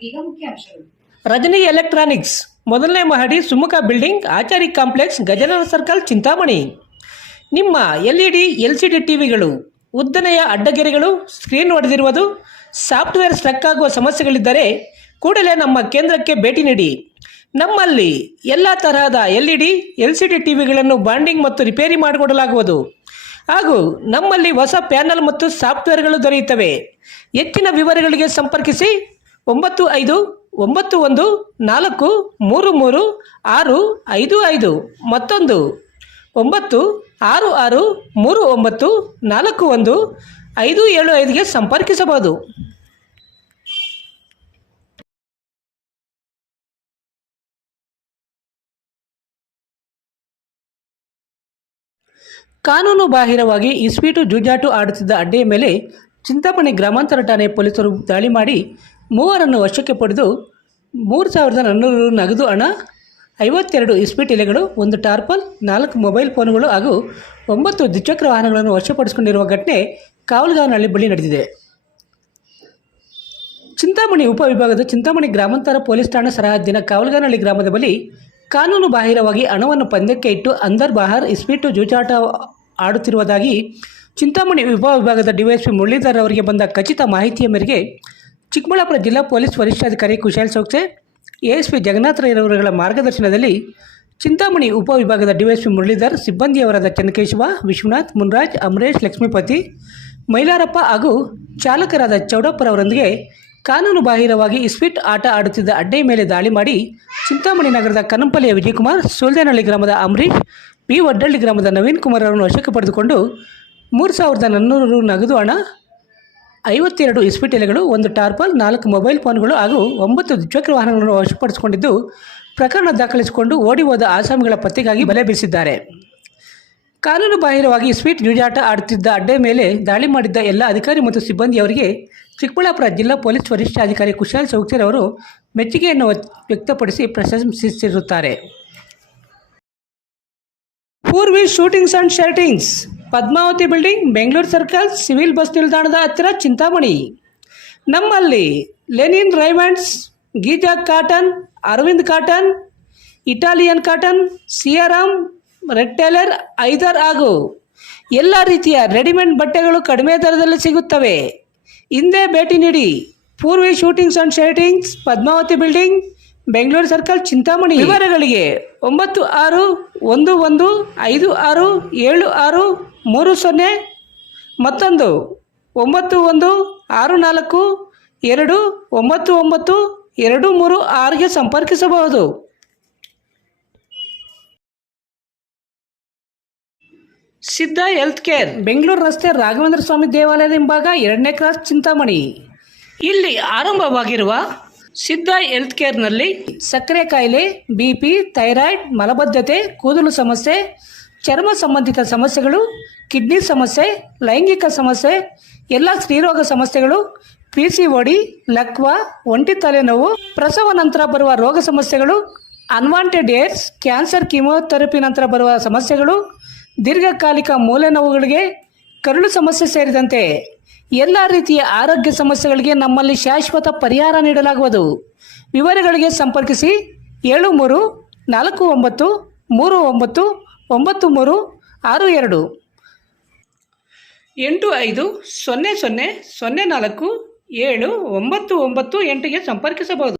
ಇದೀಗ ಮುಖ್ಯಾಂಶಗಳು. ರಜನಿ ಎಲೆಕ್ಟ್ರಾನಿಕ್ಸ್ ಮೊದಲನೇ ಮಹಡಿ Sumukha building Achari complex Gajanana circle Chintamani. ನಿಮ್ಮ ಎಲ್ಇಡಿ ಎಲ್ಸಿಡಿ ಟಿವಿಗಳು ಉದ್ದನೆಯ ಅಡ್ಡಗೆರೆಗಳು ಸ್ಕ್ರೀನ್ ಒಡೆದಿರುವುದು ಸಾಫ್ಟ್ವೇರ್ ಸ್ಟ್ರಕ್ ಆಗುವ ಸಮಸ್ಯೆಗಳಿದ್ದರೆ ಕೂಡಲೇ ನಮ್ಮ ಕೇಂದ್ರಕ್ಕೆ ಭೇಟಿ ನೀಡಿ. ನಮ್ಮಲ್ಲಿ ಎಲ್ಲ ತರಹದ ಎಲ್ಇಡಿ ಎಲ್ಸಿಡಿ ಟಿವಿಗಳನ್ನು ಬಾಂಡಿಂಗ್ ಮತ್ತು ರಿಪೇರಿ ಮಾಡಿಕೊಡಲಾಗುವುದು ಹಾಗೂ ನಮ್ಮಲ್ಲಿ ಹೊಸ ಪ್ಯಾನಲ್ ಮತ್ತು ಸಾಫ್ಟ್ವೇರ್ಗಳು ದೊರೆಯುತ್ತವೆ. ಹೆಚ್ಚಿನ ವಿವರಗಳಿಗೆ ಸಂಪರ್ಕಿಸಿ 9514333655 ಮತ್ತೊಂದು 9663941575ಗೆ ಸಂಪರ್ಕಿಸಬಹುದು. ಕಾನೂನು ಬಾಹಿರವಾಗಿ ಇಸ್ಪೀಟು ಜೂಜಾಟು ಆಡುತ್ತಿದ್ದ ಅಡ್ಡೆಯ ಮೇಲೆ ಚಿಂತಾಮಣಿ ಗ್ರಾಮಾಂತರ ಠಾಣೆ ಪೊಲೀಸರು ದಾಳಿ ಮಾಡಿ ಮೂವರನ್ನು ವಶಕ್ಕೆ ಪಡೆದು 3400 ನಗದು ಹಣ, 52 ಇಸ್ಪೀಟ್ ಎಲೆಗಳು, 1 ಟಾರ್ಪಲ್, 4 ಮೊಬೈಲ್ ಫೋನ್ಗಳು ಹಾಗೂ 9 ದ್ವಿಚಕ್ರ ವಾಹನಗಳನ್ನು ವಶಪಡಿಸಿಕೊಂಡಿರುವ ಘಟನೆ ಕಾವಲುಗಾನಹಳ್ಳಿ ಬಳಿ ನಡೆದಿದೆ. ಚಿಂತಾಮಣಿ ಉಪವಿಭಾಗದ ಚಿಂತಾಮಣಿ ಗ್ರಾಮಾಂತರ ಪೊಲೀಸ್ ಠಾಣಾ ಸರಹದ್ದಿನ ಕಾವಲುಗಾನಹಳ್ಳಿ ಗ್ರಾಮದ ಬಳಿ ಕಾನೂನು ಬಾಹಿರವಾಗಿ ಹಣವನ್ನು ಪಂದ್ಯಕ್ಕೆ ಇಟ್ಟು ಅಂದರ್ ಬಹಾರ್ ಇಸ್ಪೀಟು ಜೂಜಾಟ ಆಡುತ್ತಿರುವುದಾಗಿ ಚಿಂತಾಮಣಿ ಉಪವಿಭಾಗದ ಡಿವೈಎಸ್ಪಿ ಮುರಳೀಧರ್ ಅವರಿಗೆ ಬಂದ ಖಚಿತ ಮಾಹಿತಿಯ ಮೇರೆಗೆ ಚಿಕ್ಕಬಳ್ಳಾಪುರ ಜಿಲ್ಲಾ ಪೊಲೀಸ್ ವರಿಷ್ಠಾಧಿಕಾರಿ ಕುಶಾಲ್ ಸೌಕ್ಸೆ, ಎಎಸ್ಪಿ ಜಗನ್ನಾಥ ರೈರವರುಗಳ ಮಾರ್ಗದರ್ಶನದಲ್ಲಿ ಚಿಂತಾಮಣಿ ಉಪವಿಭಾಗದ ಡಿವೈಎಸ್ಪಿ ಮುರಳೀಧರ್, ಸಿಬ್ಬಂದಿಯವರಾದ ಚನ್ನಕೇಶವ, ವಿಶ್ವನಾಥ್, ಮುನ್ರಾಜ್, ಅಮರೇಶ್, ಲಕ್ಷ್ಮೀಪತಿ, ಮೈಲಾರಪ್ಪ ಹಾಗೂ ಚಾಲಕರಾದ ಚೌಡಪ್ಪರವರೊಂದಿಗೆ ಕಾನೂನು ಬಾಹಿರವಾಗಿ ಇಸ್ಪೀಟ್ ಆಟ ಆಡುತ್ತಿದ್ದ ಅಡ್ಡೆಯ ಮೇಲೆ ದಾಳಿ ಮಾಡಿ ಚಿಂತಾಮಣಿ ನಗರದ ಕನಂಪಲ್ಲಿಯ ವಿಜಯಕುಮಾರ್, ಸೋಲ್ದೇನಹಳ್ಳಿ ಗ್ರಾಮದ ಅಂಬರೀಶ್, ಪಿ ವಡ್ಡಳ್ಳಿ ಗ್ರಾಮದ ನವೀನ್ ಕುಮಾರ್ ಅವರನ್ನು ವಶಕ್ಕೆ ಪಡೆದುಕೊಂಡು 3400 ನಗದು ಹಣ, 52 ಇಸ್ಪೀಟ್ ಎಲೆಗಳು, 1 ಟಾರ್ಪಲ್, 4 ಮೊಬೈಲ್ ಫೋನ್ಗಳು ಹಾಗೂ 9 ದ್ವಿಚಕ್ರ ವಾಹನಗಳನ್ನು ವಶಪಡಿಸಿಕೊಂಡಿದ್ದು ಪ್ರಕರಣ ದಾಖಲಿಸಿಕೊಂಡು ಓಡಿ ಹೋದ ಆಸಾಮಿಗಳ ಪತ್ತೆಗಾಗಿ ಬಲೆ ಬೀಸಿದ್ದಾರೆ. ಕಾನೂನು ಬಾಹಿರವಾಗಿ ಇಸ್ಪೀಟ್ ಜೂಜಾಟ ಆಡುತ್ತಿದ್ದ ಅಡ್ಡೆ ಮೇಲೆ ದಾಳಿ ಮಾಡಿದ್ದ ಎಲ್ಲ ಅಧಿಕಾರಿ ಮತ್ತು ಸಿಬ್ಬಂದಿಯವರಿಗೆ ಚಿಕ್ಕಬಳ್ಳಾಪುರ ಜಿಲ್ಲಾ ಪೊಲೀಸ್ ವರಿಷ್ಠಾಧಿಕಾರಿ ಕುಶಾಲ್ ಸೌಕ್ಸೆ ಅವರು ಮೆಚ್ಚುಗೆಯನ್ನು ವ್ಯಕ್ತಪಡಿಸಿ ಪ್ರಶಂಸಿಸಿರುತ್ತಾರೆ. Poorvi shootings and shirtings, Padmavathi building, Bengaluru circle, civil bus ನಿಲ್ದಾಣದ ಹತ್ತಿರ, ಚಿಂತಾಮಣಿ. ನಮ್ಮಲ್ಲಿ linen Raymonds, Giza cotton, Arvind cotton, Italian cotton, Siyaram, red tailor, ಐದರ್ ಹಾಗೂ ಎಲ್ಲ ರೀತಿಯ ರೆಡಿಮೇಡ್ ಬಟ್ಟೆಗಳು ಕಡಿಮೆ ದರದಲ್ಲಿ ಸಿಗುತ್ತವೆ. ಹಿಂದೆ ಭೇಟಿ ನೀಡಿ. Poorvi shootings and shirtings, Padmavathi building, Bengaluru circle, Chintamani. ವಿವರಗಳಿಗೆ 9611567630 ಮತ್ತೊಂದು 9164299236ಗೆ ಸಂಪರ್ಕಿಸಬಹುದು. ಸಿದ್ಧ ಹೆಲ್ತ್ ಕೇರ್, ಬೆಂಗಳೂರು ರಸ್ತೆ, ರಾಘವೇಂದ್ರ ಸ್ವಾಮಿ ದೇವಾಲಯದ ಹಿಂಭಾಗ, 2ನೇ ಕ್ರಾಸ್, ಚಿಂತಾಮಣಿ. ಇಲ್ಲಿ ಆರಂಭವಾಗಿರುವ ಸಿದ್ಧ ಹೆಲ್ತ್ ಕೇರ್ನಲ್ಲಿ ಸಕ್ಕರೆ ಕಾಯಿಲೆ, BP, ಥೈರಾಯ್ಡ್, ಮಲಬದ್ಧತೆ, ಕೂದಲು ಸಮಸ್ಯೆ, ಚರ್ಮ ಸಂಬಂಧಿತ ಸಮಸ್ಯೆಗಳು, ಕಿಡ್ನಿ ಸಮಸ್ಯೆ, ಲೈಂಗಿಕ ಸಮಸ್ಯೆ, ಎಲ್ಲ ಸ್ತ್ರೀರೋಗ ಸಮಸ್ಯೆಗಳು, PCOD, ಲಕ್ವಾ, ಒಂಟಿ ತಲೆನೋವು, ಪ್ರಸವ ನಂತರ ಬರುವ ರೋಗ ಸಮಸ್ಯೆಗಳು, ಅನ್ವಾಂಟೆಡ್ ಏರ್ಸ್, ಕ್ಯಾನ್ಸರ್, ಕೀಮೋಥೆರಪಿ ನಂತರ ಬರುವ ಸಮಸ್ಯೆಗಳು, ದೀರ್ಘಕಾಲಿಕ ಮೂಳೆ ನೋವುಗಳಿಗೆ, ಕರುಳು ಸಮಸ್ಯೆ ಸೇರಿದಂತೆ ಎಲ್ಲ ರೀತಿಯ ಆರೋಗ್ಯ ಸಮಸ್ಯೆಗಳಿಗೆ ನಮ್ಮಲ್ಲಿ ಶಾಶ್ವತ ಪರಿಹಾರ ನೀಡಲಾಗುವುದು. ವಿವರಗಳಿಗೆ ಸಂಪರ್ಕಿಸಿ 7349399362 8500047998ಗೆ ಸಂಪರ್ಕಿಸಬಹುದು.